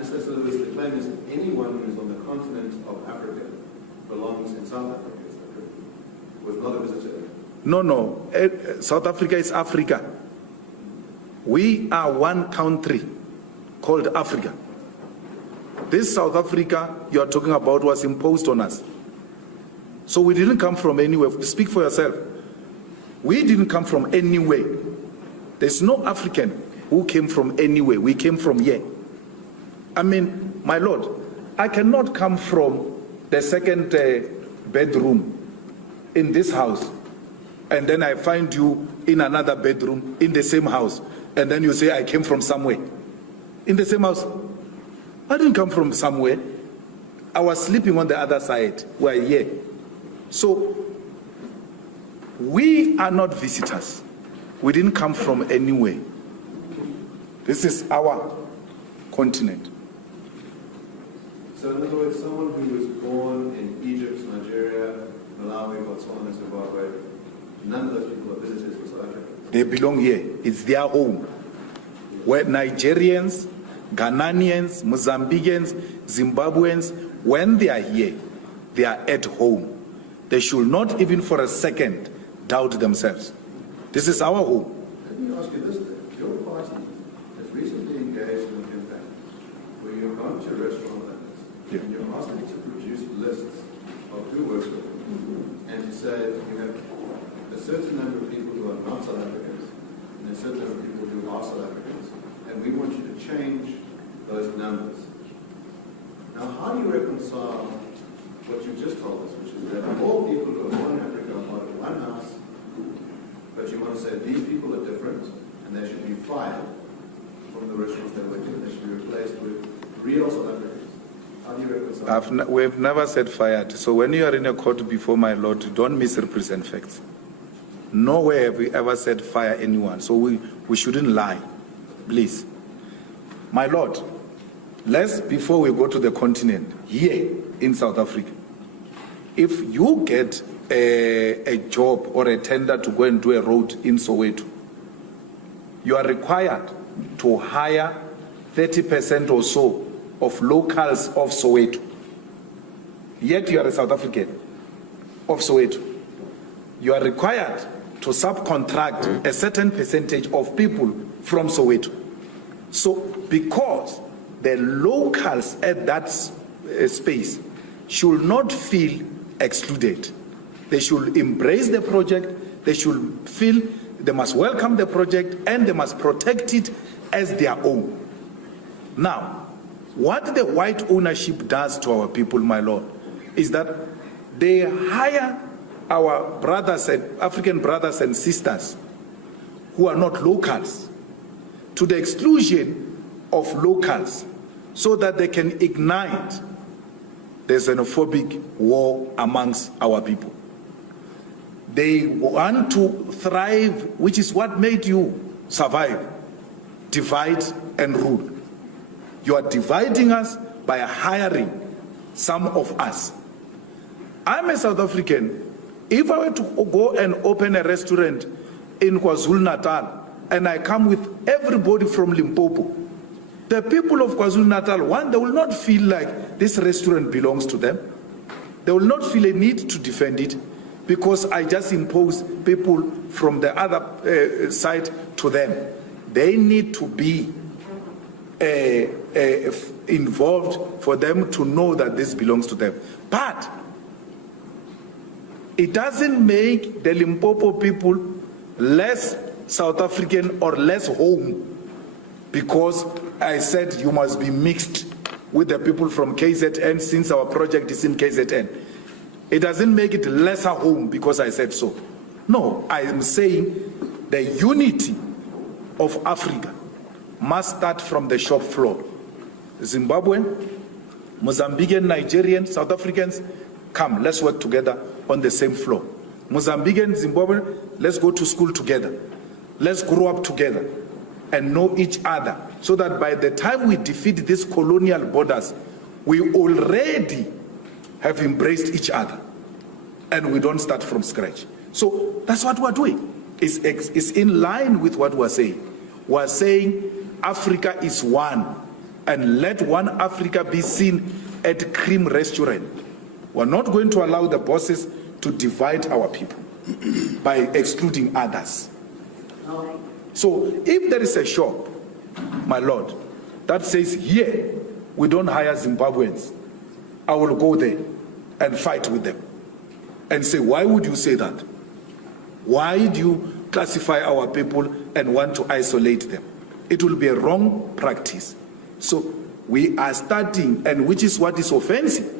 And so the claim is anyone who is on the continent of Africa belongs in South Africa. Is that correct? Was not a visitor. No. South Africa is Africa. We are one country called Africa. This South Africa you are talking about was imposed on us. So we didn't come from anywhere. Speak for yourself. We didn't come from anywhere. There's no African who came from anywhere. We came from here. I mean, my Lord, I cannot come from the second bedroom in this house, and then I find you in another bedroom in the same house, and then you say I came from somewhere. In the same house. I didn't come from somewhere. I was sleeping on the other side. We're here. So, we are not visitors. We didn't come from anywhere. This is our continent. So in other words, someone who was born in Egypt, Nigeria, Malawi, Botswana, and Zimbabwe, none of those people are visitors in South Africa. They belong here. It's their home. Where Nigerians, Ghanaians, Mozambicans, Zimbabweans, when they are here, they are at home. They should not even for a second doubt themselves. This is our home. Let me ask you this. Your party has recently engaged in a campaign where you've gone to restaurant owners and you're asking to produce lists of who works with them and to say you have a certain number of people who are not South Africans and a certain number of people who are South Africans, and we want you to change those numbers. Now, how do you reconcile what you just told us, which is that all people who are born in Africa are part of one house, but you want to say these people are different and they should be fired from the restaurants they work in, they should be replaced with real South Africans? How do you reconcile? We've never said fired. So when you are in a court before my Lord, don't misrepresent facts. Nowhere have we ever said fire anyone. So we shouldn't lie. Please. My Lord, before we go to the continent, here in South Africa, if you get a job or a tender to go and do a road in Soweto, you are required to hire 30% or so of locals of Soweto. Yet you are a South African of Soweto. You are required to subcontract a certain percentage of people from Soweto. So because the locals at that space should not feel excluded, they should embrace the project, they should feel they must welcome the project and they must protect it as their own. Now, what the white ownership does to our people, my Lord, is that they hire our brothers and African brothers and sisters who are not locals to the exclusion of locals so that they can ignite the xenophobic war amongst our people. They want to thrive, which is what made you survive, divide and rule. You are dividing us by hiring some of us. I'm a South African. If I were to go and open a restaurant in KwaZulu-Natal and I come with everybody from Limpopo, the people of KwaZulu-Natal, one, they will not feel like this restaurant belongs to them. They will not feel a need to defend it because I just impose people from the other side to them. They need to be involved for them to know that this belongs to them. But it doesn't make the Limpopo people less South African or less home because I said you must be mixed with the people from KZN since our project is in KZN. It doesn't make it lesser home because I said so. No, I am saying the unity of Africa must start from the shop floor. Zimbabwean, Mozambican, Nigerian, South Africans, come, let's work together on the same floor. Mozambican, Zimbabwean, let's go to school together. Let's grow up together and know each other so that by the time we defeat these colonial borders, we already have embraced each other and we don't start from scratch. So that's what we're doing. It's in line with what we're saying. We're saying Africa is one. and let One Africa be seen at Cream Restaurant. We're not going to allow the bosses to divide our people by excluding others. So if there is a shop, my Lord, that says here we don't hire Zimbabweans, I will go there and fight with them and say, why would you say that? Why do you classify our people and want to isolate them? It will be a wrong practice. So we are starting, and which is what is offensive.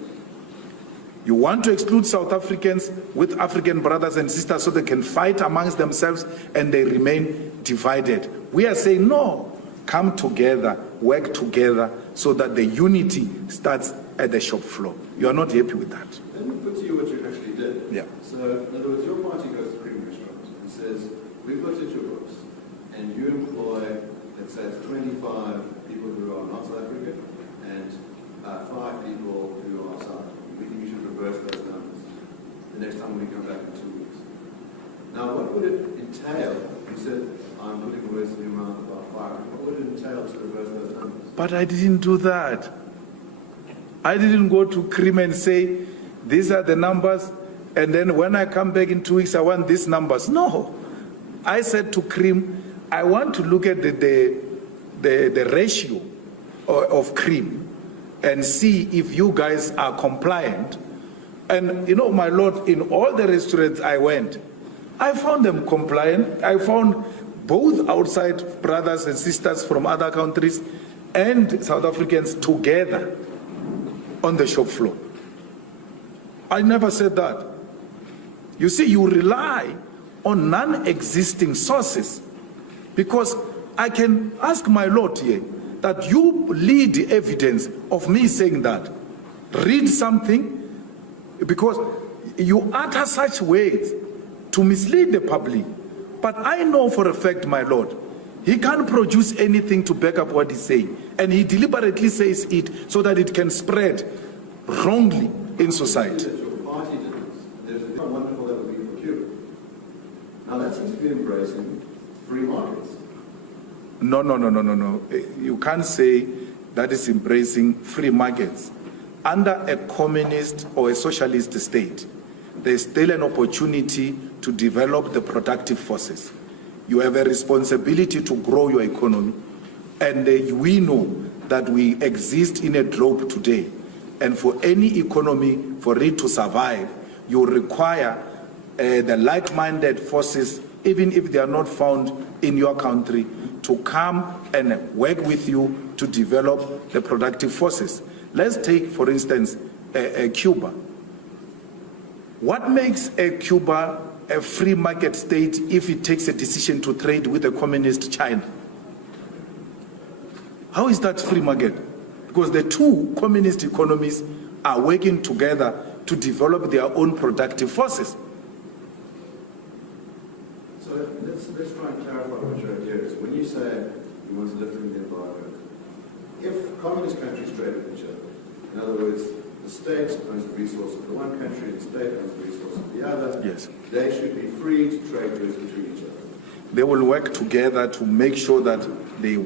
You want to exclude South Africans with African brothers and sisters so they can fight amongst themselves and they remain divided. We are saying, no, come together, work together so that the unity starts at the shop floor. You are not happy with that. Let me put to you what you actually did. Yeah. So, in other words, your party goes to Cream Restaurant and says, we've looked at your books and you employ, let's say it's 25 people who are not South African and 5 people who are South African. We think you should reverse those numbers the next time we come back in 2 weeks. Now, what would it entail? You said, I'm putting words in your mouth about 5. What would it entail to reverse those numbers? But I didn't do that. I didn't go to Cream and say, these are the numbers, and then when I come back in 2 weeks, I want these numbers. No. I said to Cream, I want to look at the ratio of Cream and see if you guys are compliant. And you know, my Lord, in all the restaurants I went, I found them compliant. I found both outside brothers and sisters from other countries and South Africans together on the shop floor. I never said that. You see, you rely on non-existing sources, because I can ask my Lord here that you lead the evidence of me saying that. Read something, because you utter such words to mislead the public. But I know for a fact, my Lord, he can't produce anything to back up what he's saying. And he deliberately says it so that it can spread wrongly in society. That your party did this. There's how wonderful that would be for Cuba. Now that seems to be embracing free markets. No. You can't say that is embracing free markets. Under a communist or a socialist state, there's still an opportunity to develop the productive forces. You have a responsibility to grow your economy. And we know that we exist in a globe today. And for any economy, for it to survive, you require the like-minded forces, even if they are not found in your country, to come and work with you to develop the productive forces. Let's take, for instance, Cuba. What makes Cuba a free market state if it takes a decision to trade with a communist China? How is that free market? Because the two communist economies are working together to develop their own productive forces. So let's try and clarify what your idea is. When you say you want to lift in the embargo, if communist countries trade with each other, in other words, the state owns the resources of the one country, the state owns the resources of the other, yes, they should be free to trade goods between each other. They will work together to make sure that they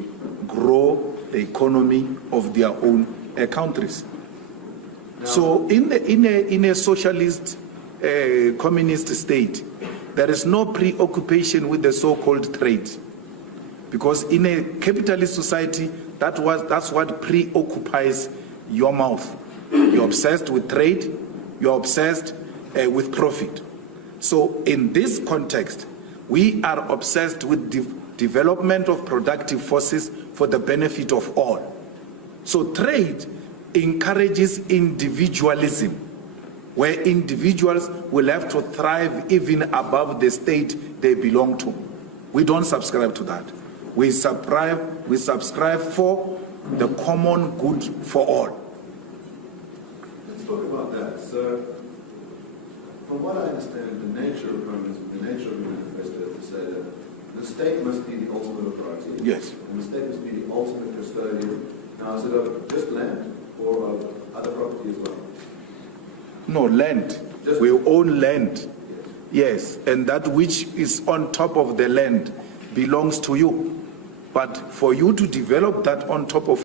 grow the economy of their own countries. Now, so in a socialist communist state, there is no preoccupation with the so-called trade, because in a capitalist society, that's what preoccupies your mouth. You're obsessed with trade, you're obsessed with profit. So in this context, we are obsessed with development of productive forces for the benefit of all. So trade encourages individualism, where individuals will have to thrive even above the state they belong to. We don't subscribe to that. We subscribe for the common good for all. Let's talk about that. So, from what I understand, the nature of communism, the nature of the manifesto is to say that the state must be the ultimate authority. Yes. And the state must be the ultimate custodian. Now, is it of just land or of other property as well? No, land. We own land. Yes, and that which is on top of the land belongs to you. But for you to develop that on top of